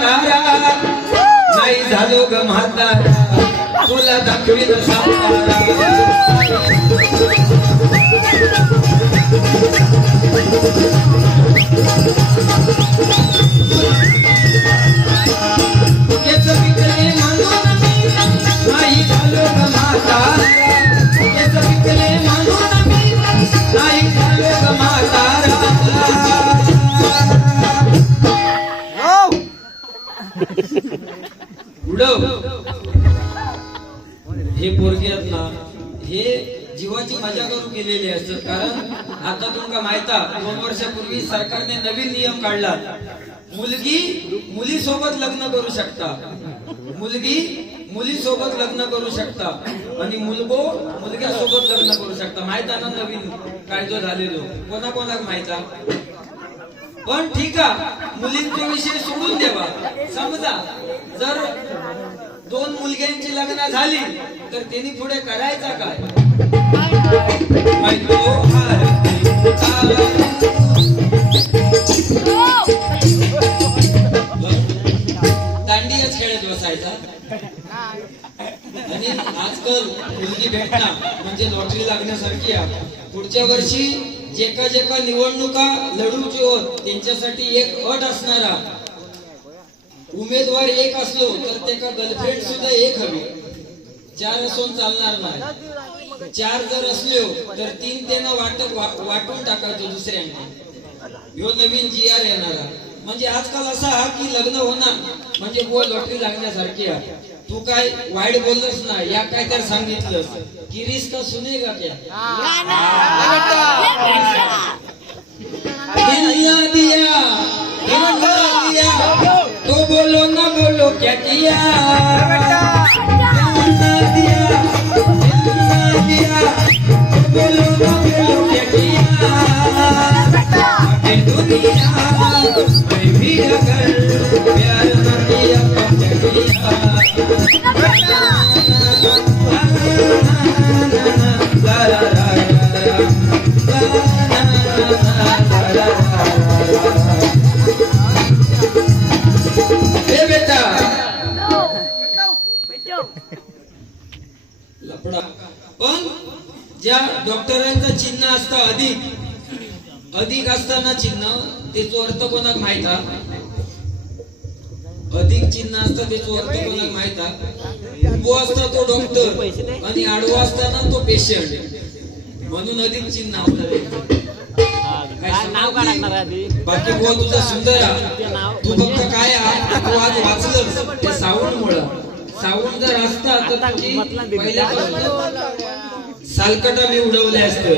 म्हातारा नाही झालो ग म्हातारा तुला दाखवीन सातारा केस पिकले म्हणून मी नाही झालो ग म्हातारा केस पिकले म्हणून मी नाही झालो ग म्हातारा उडव हे पोरगे आहेत ना हे जीवाची मजा करून गेलेले असतात कारण आता तुमका माहिता 2 वर्षापूर्वी सरकारने नवीन नियम काढला मुलगी मुलीसोबत लग्न करू शकता मुलगी मुलीसोबत लग्न करू शकता आणि मुलगो मुलग्यासोबत लग्न करू शकता माहित आहे ना नवीन कायदो झालेलो कोणाकोणाक माहिता पण ठीक आहे मुलींचा विषय सोडून देवा समजा जर 2 मुलग्यांची लग्न झाली तर त्यांनी पुढे करायचा काय दांडियाच खेळत बसायचा आणि आजकाल मुलगी भेटणं म्हणजे लॉटरी लागण्यासारखी आहे पुढच्या वर्षी जेका निवडणुका लढूची होत त्यांच्यासाठी एक अट असणारा उमेदवार एक असलो तर त्याका गर्लफ्रेंड सुद्धा एक हवी 4 असून चालणार नाही 4 जर असलो तर 3 त्यांना वाटून टाकायचो दुसऱ्यांनी ह्यो नवीन GR येणारा म्हणजे आजकाल असा की लग्न होणार म्हणजे बोल लॉटरी लागण्यासारखी आहे तू काय वाईट बोललंस ना या काय तर सांगितलंस की रिस्क सुनेगा क्या दिया तो बोलो ना बोलो क्या किया दिया तो बोलो ना बोलो क्या किया दुनिया में भी अगर प्यार न किया तो क्या किया लपडा पण ज्या डॉक्टरांचं चिन्ह असतं अधिक असताना चिन्ह त्याचा अर्थ कोणाक माहित अधिक चिन्ह असतं त्याचा अर्थ कोणाक माहित उभो असता तो डॉक्टर आणि आडवो असताना तो पेशंट म्हणून अधिक चिन्ह असतं बाकी बुवा तुझा सुंदर तू फक्त काय तू आज वाचलं ते सावून जर असता तर तुझी पहिल्यापासून सालकटा मी उडवले असते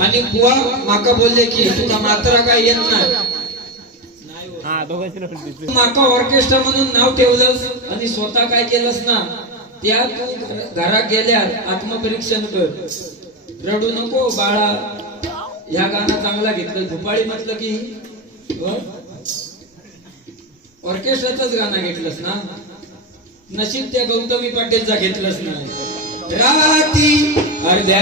आणि बुवा माका बोलले की तुका मात्रा काय येत नाही माका ऑर्केस्ट्रा म्हणून नाव ठेवलंस आणि स्वतः काय केलंस ना त्या तू घरात गेल्यावर आत्मपरीक्षण कर रडू नको बाळा ह्या गाणं चांगला घेतलं भोपाळी म्हटलं की ऑर्केस्ट्राचंच गाणं घेतलंस ना नशीब त्या गौतमी पाटीलचा घेतलंच नाही राती अर्ध्या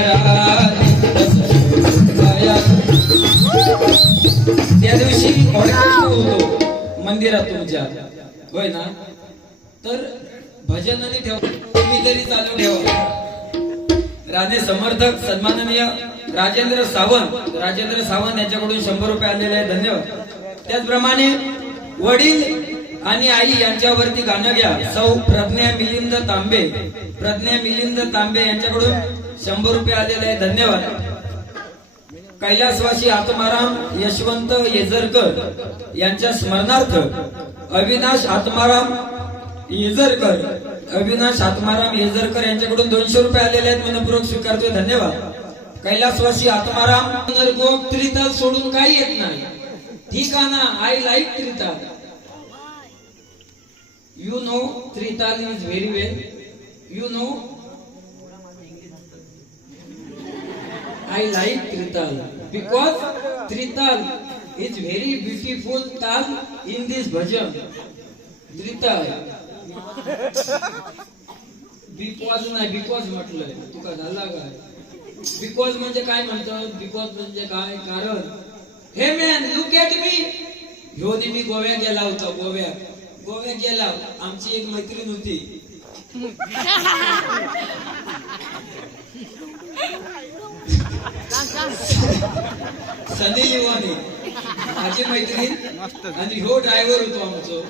त्या दिवशी ऑर्केस्ट्रा होतो मंदिरात तुमच्या होय ना तर भजनाने ठेवा तुम्ही तरी चालू ठेवा राणे समर्थक सन्माननीय राजेंद्र सावंत यांच्याकडून 100 रुपये आलेले आहे धन्यवाद त्याचप्रमाणे वडील आणि आई यांच्यावरती गाणं घ्या सौ प्रज्ञा मिलिंद तांबे यांच्याकडून 100 रुपये आलेले आहे धन्यवाद कैलासवासी आत्माराम यशवंत येजरकर यांच्या स्मरणार्थ अविनाश आत्माराम येजरकर यांच्याकडून 200 रुपये आलेले आहेत मनपूर्वक स्वीकारतोय धन्यवाद कैलासवासी आत्माराम नरगोप त्रिताल सोडून काही येत नाही ठीक आहे ना I like Trital You know Trital is very well. You know I like Trital because Trital is very beautiful tal in this bhajan. Trital because म्हटलंय तुका झाला काय बिकॉज म्हणजे काय म्हणतात बिकॉज म्हणजे काय कारण हे मॅन लुक ॲट मी ह्यो मी गोव्यात गेला होता गोव्यात गोव्यात गेला आमची एक मैत्रीण होती सनी लिवानी माझी मैत्रीण आणि ह्यो ड्रायव्हर होतो आमचो.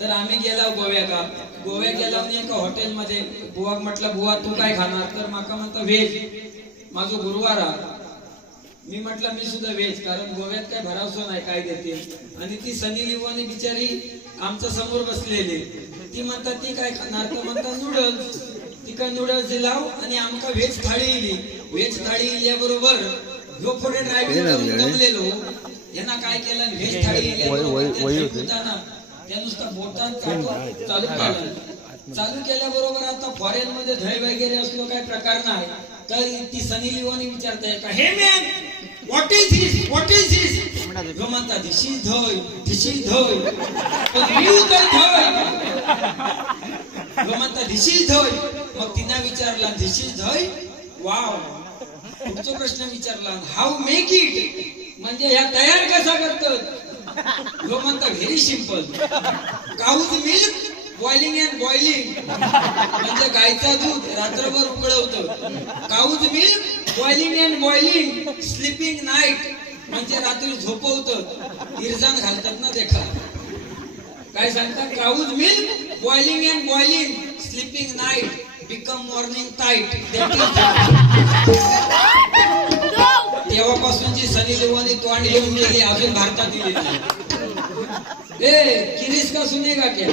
तर आम्ही गेला गोव्यात गेला आणि एका हॉटेलमध्ये बुवाक म्हटलं बुवा तू काय खाणार तर माका म्हणता व्हेज. माझो गुरुवार मी म्हटलं मी सुद्धा व्हेज कारण गोव्यात काय भरावसो नाही काय देते. आणि ती सनी लिवानी बिचारी आमच्या समोर बसलेली ती म्हणतात ती काय खाणार तर म्हणतात नूडल्स. ती काय नूडल्स दिलाव आणि आमका व्हेज थाळी इली. व्हेज थाळी इल्याबरोबर ह्यो पुढे ड्रायव्हिंग जमलेलो यांना काय केलं व्हेज थाळी इल्याबरोबर त्या नुसता बोटात चालू केल्याबरोबर आता फॉरेन मध्ये दही वगैरे असलो काय प्रकार नाही तर ती सनी लिओनी विचारताय का हे मॅन व्हॉट इज दिस म्हणता दिस इज दही म्हणता दिस इज दही. मग तिने विचारला दिस इज दही वाव. पुढचा प्रश्न विचारला हाऊ मेक इट म्हणजे ह्या तयार कसा करतात. लो म्हणता very simple cow's milk boiling and boiling म्हणजे गायचा दूध रात्रभर उकळवतं. Cow's milk boiling and boiling sleeping night म्हणजे रात्री झोपवतं. इरजान घालतात ना देखा काय सांगतात cow's milk boiling and boiling sleeping night become morning tight. तेव्हापासूनची सनी लिओनी तोंड घेऊन गेली अजून भारतात दिली नाही. ए किरीस का सुनेगा क्या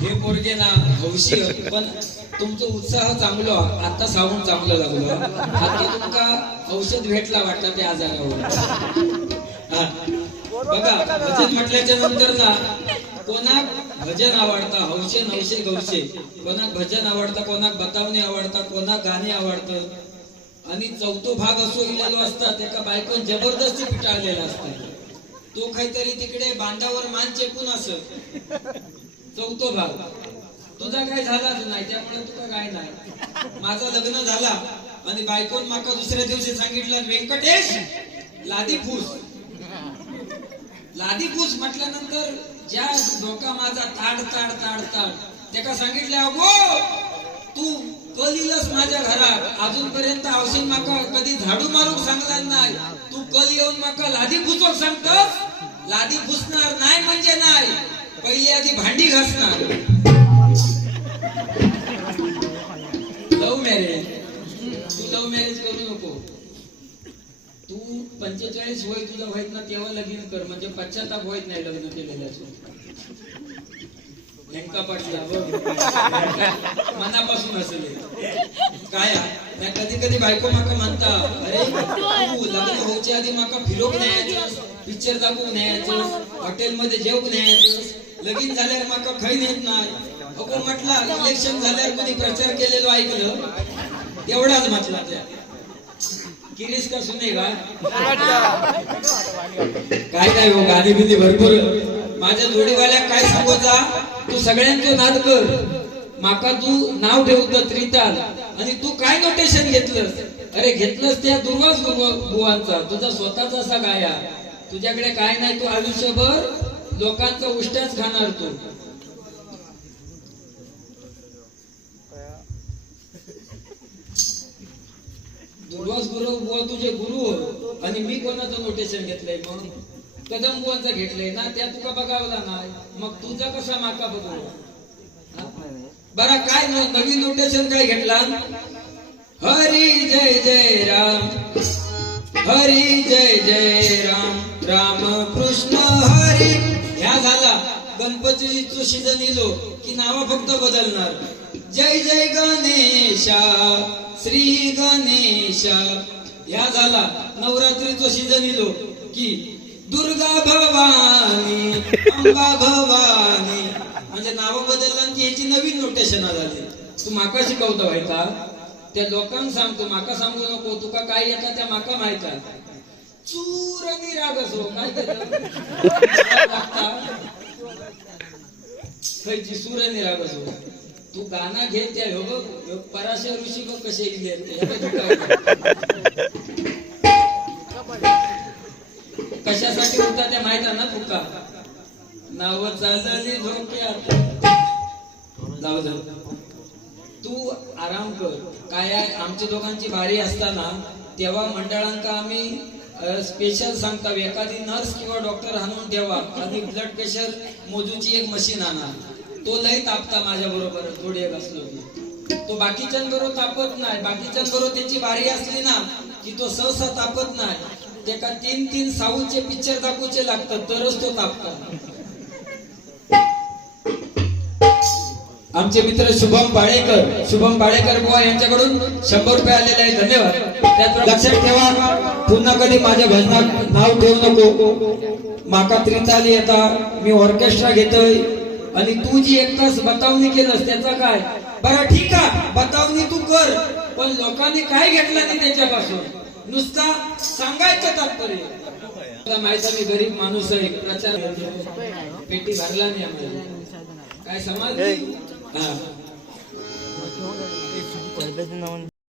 हे पोरगे ना हौशी पण तुमचा उत्साह चांगलो आता सावून चांगलं लागलो. आता तुमका औषध भेटला वाटतं त्या आजारावर. बघा भजन म्हटल्याच्या नंतर ना कोणाक भजन आवडता हौशे नवशे गवशे. कोणाक भजन आवडता कोणाक बतावणी आवडता कोणाक गाणी आवडतं. आणि चौथो भाग असो इलेलो असतात एका बायकोन जबरदस्ती पिटाळलेला असतात. तो काहीतरी तिकडे बांधावर मान चेपून असत. चौथो भाग तुझा काय झालाच नाही त्यामुळे तुका काय नाही. माझं लग्न झाला आणि बायकोन माका दुसऱ्या दिवशी सांगितलं व्यंकटेश लादी फूस म्हटल्यानंतर ज्या डोका माझा ताड त्याका सांगितलं अगो तू कलिलस माझ्या घरात अजूनपर्यंत औषध माका कधी झाडू मारूक सांगला नाही. तू कल येऊन माका लादी फुसोक सांगतोस. लादी फुसणार नाही म्हणजे नाही पहिली आधी भांडी घासणार. लव्ह मॅरेज तू लव्ह मॅरेज करू नको. तू 45 वय तुझं व्हायत ना तेव्हा लगीन कर म्हणजे पश्चाताप व्हायत नाही लग्न केलेल्याचं. नेमका पटला मनापासून असेल काय कधी कधी बायको माका म्हणता अरे तू लग्न होच्या आधी माका फिरोक न्यायचं पिक्चर दाखवू न्यायचं हॉटेलमध्ये जेवू न्यायचं लगीन झाल्यावर माका खाई नेत नाही. अगो म्हटला इलेक्शन झाल्यावर कोणी प्रचार केलेलो ऐकलं तेवढाच म्हटला त्या किरीस का सुनेगा काय नाही हो गाणी बिनी भरपूर. माझ्या जोडीवाल्या काय सांगोचा तू सगळ्यांचं नाद कर माका तू नाव ठेवत त्रिताल आणि तू काय नोटेशन घेतलंस. अरे घेतलंस त्या दुर्वास बुवांचा तुझा स्वतःचा असा गाया. तुझ्याकडे काय नाही तू आयुष्यभर लोकांचा उष्ट्याच खाणार. तू दुर्वास बुवा तुझे गुरु आणि मी कोणाचं नोटेशन घेतलंय मग कदम बुवांचा घेतलंय ना त्या तुका बघावला नाही मग तुझा कसा माका बघू. बरा काय नवीन नोटेशन काय घेतला हरी जय जय राम हरी जय जय राम राम कृष्ण हरी. ह्या झाला गणपतीचं सीजन इलो की नाव फक्त बदलणार. जय जय गणेशा श्री गणेशा. ह्या झाला नवरात्रीचं सीजन इलो की दुर्गा भवानी अंबा भवानी म्हणजे नाव बदलला की याची नवीन नोटेशन झाली. तू माका शिकवतो व्हायचा त्या लोकांना सांगतो माका सांगू नको तुका काय येता त्या माका माहित आहे. चूर आणि राग असो काय खायची सूर आणि राग असो तू गाणं घे त्या हो बघ पराशर ऋषी बघ कसे इले कशासाठी होता त्या माहित आहे ना तुका? नाव चालली झोक्यात. जाऊ जाऊ, तू आराम कर. काय आहे, आमच्या दोघांची बारी असताना तेव्हा मंडळांका आम्ही स्पेशल सांगता, एखादी नर्स किंवा डॉक्टर आणून ठेवा आणि ब्लड प्रेशर मोजूची एक मशीन आणा. तो लय तापता माझ्या बरोबर थोडी एक असलो की, तो बाकीच्यांबरोबर तापत नाही. बाकीच्यांबरोबर त्याची बारी असली ना की तो सहसा तापत नाही. त्याका 3-3 साऊथचे पिक्चर दाखवूचे लागतात तरच तो तापतात. आमचे मित्र शुभम बाळेकर बुवा यांच्याकडून 100 रुपये आलेले आहे, धन्यवाद. त्यात लक्षात ठेवा, पुन्हा कधी माझ्या भजनात नाव ठेवू नको. माका त्रिताली येता, मी ऑर्केस्ट्रा घेतोय आणि तू जी एक तास बतावणी केलंस त्याचा काय? बरं ठीक आहे, बतावणी तू कर, पण लोकांनी काय घेतलं नाही त्याच्यापासून, नुसता सांगायचं तात्पर्य. माहिती आहे, मी गरीब माणूस आहे, प्रचार पेटी भरला नाही आम्हाला, काय समाज.